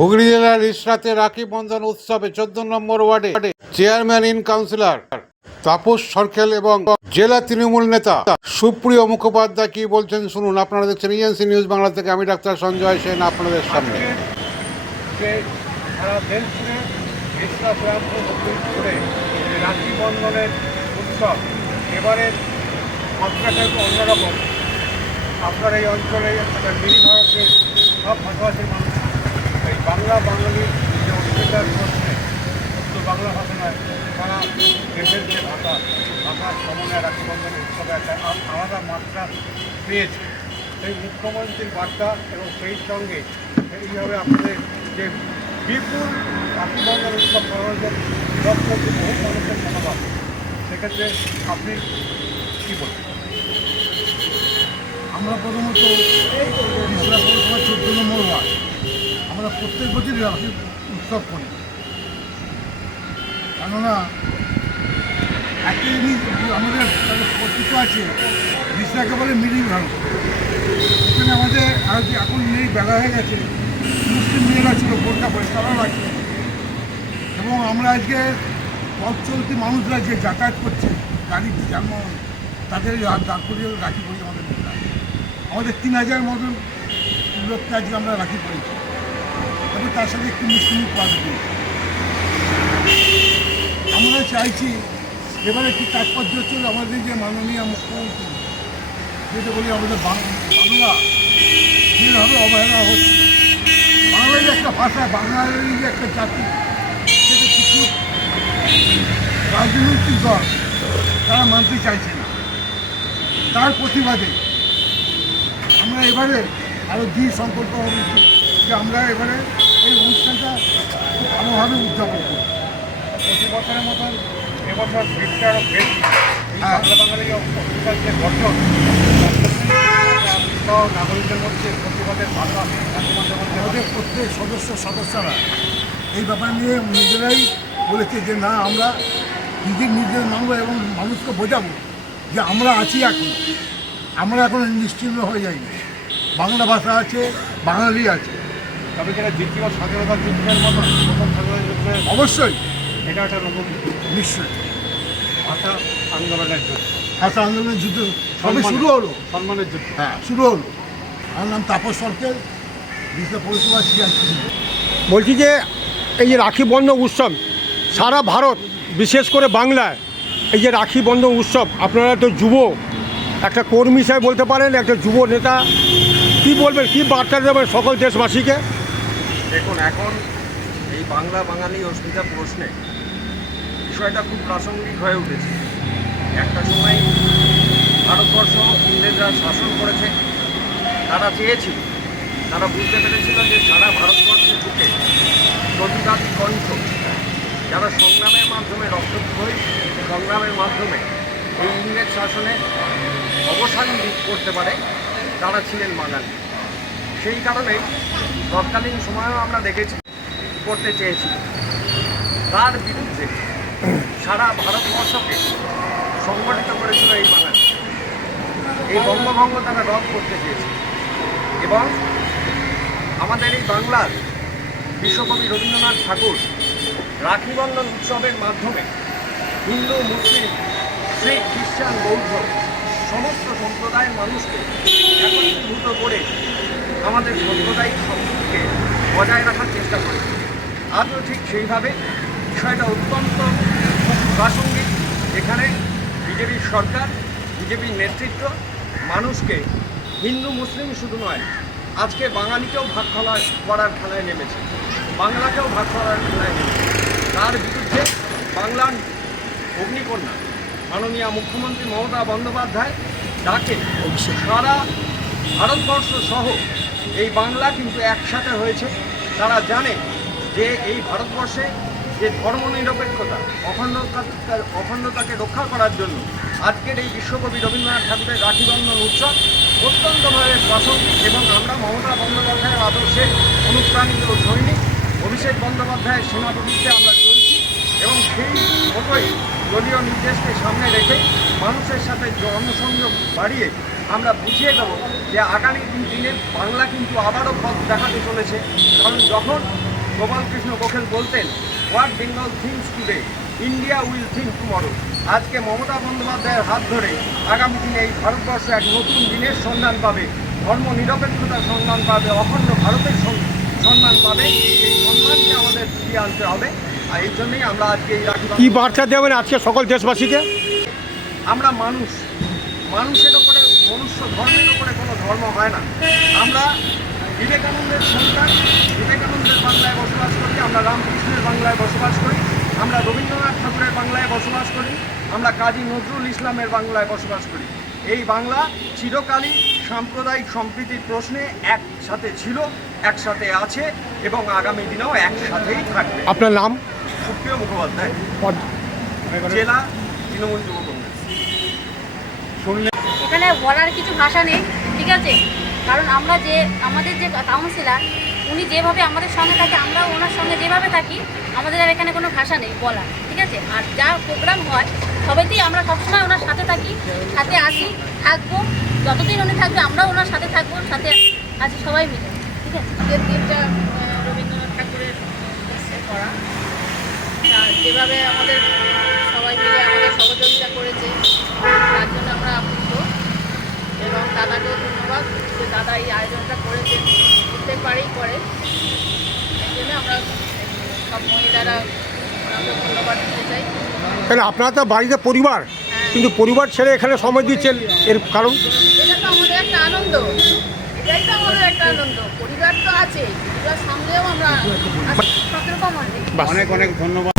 হুগলি জেলার ইসরাতে রাখি বন্ধন উৎসবে চোদ্দ নম্বর ওয়ার্ডে chairman in councillor Tapas Sarkar এবং জেলা তৃণমূল নেতা সুপ্রিয় মুখোপাধ্যায় কি বলছেন শুনুন। আপনারা দেখছেন ইএনসি নিউজ বাংলা থেকে। আমি ডাক্তার সঞ্জয় সেন, আপনাদের সামনে। অন্যরকম আপনার এই অঞ্চলে একটা মিনি ভারতের সব ভাষাভাষীর মানুষ বাংলা বাঙালির যে অস্মিতার প্রশ্নে শুধু বাংলা ভাষা নয় সারা দেশের যে ভাষা ভাষার সমন্বয়ে রাখি বন্ধনের উৎসবে একটা আলাদা মাত্রা পেয়েছে। সেই মুখ্যমন্ত্রীর বার্তা এবং সেই সঙ্গে এইভাবে আপনাদের যে বিপুল রাখি বন্ধন উৎসব পালনের জন্য বহু মানুষের মনোভাব সেক্ষেত্রে আপনি কী বলবেন? আমরা প্রথমত বিশলা পৌরসভা চোদ্দ নম্বর ওয়ার্ড। আমরা প্রত্যেক বছরই রাখি উৎসব করি। কেননা, একই জিনিস আমাদের কথিত আছে বিশলাকে বলে মিডিল ভারত এখানে আমাদের এখন নেই বেলা হয়ে গেছে, মুসলিম মেয়েরা ছিল বোরকা পরে তারাও রাখি এবং আমরা আজকে পথ চলতি মানুষরা যে যাতায়াত করছে গাড়ি যেমন তাদের দাঁড় করিয়ে রাখি করি আমাদের আমাদের তিন হাজার মতন লোককে আজকে আমরা রাখি করেছি এবং তার সাথে একটি মুসলিম দিয়েছি আমরা চাইছি, এবারে একটি তাৎপর্য হচ্ছে আমাদের যে মাননীয় মুখ্যমন্ত্রী, যেটা বলি আমাদের বাংলা, যেভাবে অবহেলা হচ্ছে। বাংলায় যে একটা ভাষা বাঙালি যে একটা জাতি, সেটা কিছু রাজনৈতিক দল তারা মানতে চাইছে না। তার প্রতিবাদে আমরা এবারে আরও দৃঢ় সংকল্প যে আমরা এবারে এই অনুষ্ঠানটা ভালোভাবে উদযাপন করব প্রতি বছরের মতন এবছর ভিড়টা আরও বেশি। হ্যাঁ। বাংলা বাঙালি অফিসার যে গঠন নাগরিকদের মধ্যে প্রতিবাদের মধ্যে আমাদের প্রত্যেক সদস্য সদস্যরা এই ব্যাপার নিয়ে নিজেরাই বলেছে যে না আমরা নিজের নিজের মানব এবং মানুষকে বোঝাবো যে আমরা আছি এখন। আমরা এখন নিশ্চিন্ন হয়ে যাইনি। বাংলা ভাষা আছে বাঙালি আছে। তবে যেটা দ্বিতীয় স্বাধীনতা যুদ্ধের মতন প্রথম স্বাধীনতা যুদ্ধের অবশ্যই। এটা একটা নতুন নিশ্চয়ই। ভাষা আন্দোলনের যুদ্ধ। ভাষা আন্দোলনের যুদ্ধ। সবে শুরু হলো। সম্মানের যুদ্ধ। হ্যাঁ শুরু হলো। আমার নাম তাপস সরকার। বিশ্ব পৌরসভা বলছি যে এই যে রাখি বন্ধন উৎসব সারা ভারত বিশেষ করে বাংলায় এই যে রাখি বন্ধন উৎসব আপনারা তো যুব একটা কর্মী হিসাবে বলতে পারেন একটা যুব নেতা কি বলবেন কি বার্তা দেবেন সকল দেশবাসীকে? দেখুন, এখন এই বাংলা বাঙালি অস্মিতা প্রশ্নে বিষয়টা খুব প্রাসঙ্গিক হয়ে উঠেছে। একটা সময় ভারতবর্ষ ইংরেজরা শাসন করেছে, তারা চেয়েছিল, তারা বুঝতে পেরেছিল যে সারা ভারতবর্ষের বুকে প্রতিবাদী কণ্ঠ, যারা সংগ্রামের মাধ্যমে রক্তক্ষয়ী, সংগ্রামের মাধ্যমে এই ইংরেজ শাসনে অবসান করতে পারে, তারা ছিলেন বাঙালি। সেই কারণে তৎকালীন সময়েও আমরা দেখেছি, করতে চেয়েছি। তার বিরুদ্ধে সারা ভারতবর্ষকে সংগঠিত করেছিল এই বাঙালি এই বঙ্গভঙ্গ তারা রদ করতে চেয়েছে। এবং আমাদের এই বাংলার বিশ্বকবি রবীন্দ্রনাথ ঠাকুর রাখিবন্ধন উৎসবের মাধ্যমে হিন্দু, মুসলিম, শিখ, খ্রিস্টান, বৌদ্ধ সমস্ত সম্প্রদায়ের মানুষকে একত্রীভূত করে আমাদের সাম্প্রদায়িক সম্পর্ককে বজায় রাখার চেষ্টা করি। আজও ঠিক সেইভাবে বিষয়টা অত্যন্ত প্রাসঙ্গিক। এখানে বিজেপির সরকার বিজেপির নেতৃত্ব, মানুষকে, হিন্দু, মুসলিম শুধু নয়, আজকে বাঙালিকেও ভাগ খেলা করার খেলায় নেমেছে। বাংলাকেও ভাগ করার খেলায় নেমেছে। তার বিরুদ্ধে বাংলার অগ্নিকন্যা, মাননীয় মুখ্যমন্ত্রী মমতা বন্দ্যোপাধ্যায় ডাকে সারা ভারতবর্ষ সহ এই বাংলা কিন্তু একসাথে হয়েছে। তারা জানে যে এই ভারতবর্ষে যে ধর্মনিরপেক্ষতা অখণ্ডতা অখণ্ডতাকে রক্ষা করার জন্য আজকের এই বিশ্বকবি রবীন্দ্রনাথ ঠাকুরের রাখি বন্ধন উৎসব অত্যন্তভাবে প্রাসঙ্গিক এবং আমরা মমতা বন্দ্যোপাধ্যায়ের আদর্শে অনুপ্রাণিত সৈনিক অভিষেক বন্দ্যোপাধ্যায়ের সেনাপতিত্বে আমরা চলছি এবং সেই মতোই দলীয় নির্দেশকে সামনে রেখে মানুষের সাথে জনসংযোগ বাড়িয়ে আমরা বুঝিয়ে দেবো যে আগামী দিন- দিনে বাংলা কিন্তু আবারও পথ দেখাতে চলেছে। কারণ যখন গোপালকৃষ্ণ গোখেল বলতেন what Bengal thinks today India will think tomorrow আজকে মমতা বন্দ্যোপাধ্যায়ের হাত ধরে আগামী দিনে এই ভারতবর্ষ এক নতুন দিনের সন্ধান পাবে। ধর্ম নিরপেক্ষতার সন্ধান পাবে অখণ্ড ভারতের সন- সম্মান পাবে। এই সম্মানকে আমাদের ফিরিয়ে আনতে হবে। আর এই জন্যই আমরা আজকে এই রাখি কি বার্তা দেবেন আজকে সকল দেশবাসীকে? আমরা মানুষ। মানুষের ওপরে মনুষ্য ধর্মের উপরে কোনো ধর্ম হয় না। আমরা বিবেকানন্দের সন্তান বিবেকানন্দের বাংলায় বসবাস করি আমরা রামকৃষ্ণের বাংলায় বসবাস করি আমরা রবীন্দ্রনাথ ঠাকুরের বাংলায় বসবাস করি আমরা কাজী নজরুল ইসলামের বাংলায় বসবাস করি। এই বাংলা চিরকালই সাম্প্রদায়িক সম্প্রীতির প্রশ্নে একসাথে ছিল একসাথে আছে এবং আগামী দিনেও একসাথেই থাকবে। আপনার নাম? সুপ্রিয় মুখোপাধ্যায় জেলা তৃণমূল যুব কংগ্রেস। এখানে বলার কিছু ভাষা নেই, ঠিক আছে? কারণ আমরা যে, আমাদের যে কাউন্সিলার উনি যেভাবে আমাদের সঙ্গে থাকে, আমরাও ওনার সঙ্গে যেভাবে থাকি, আমাদের আর এখানে কোনো ভাষা নেই বলার, ঠিক আছে? আর যা প্রোগ্রাম হয় সবাইতেই আমরা সবসময় ওনার সাথে থাকি, সাথে আসি, থাকব, যতদিন উনি থাকবে, আমরাও ওনার সাথে থাকব, সাথে আছি সবাই মিলে, ঠিক আছে? দিনটা রবীন্দ্রনাথ ঠাকুরের করা যেভাবে আমাদের সবাই মিলে আমাদের সহযোগিতা করেছে, তার জন্য আমরা দাদাকেও ধন্যবাদ যে দাদা এই আয়োজনটা করেছেন প্রত্যেকবারই করে। এই জন্য আমরা সব মহিলারা ওনাকে ধন্যবাদ দিতে চাই। কেন আপনার তো বাড়িতে পরিবার কিন্তু পরিবার ছেড়ে এখানে সময় দিচ্ছেন এর কারণ? এটা তো আমাদের একটা আনন্দ। এটাই তো আমাদের একটা আনন্দ। পরিবার তো আছে পরিবার সামলেও আমরা অনেক অনেক ধন্যবাদ।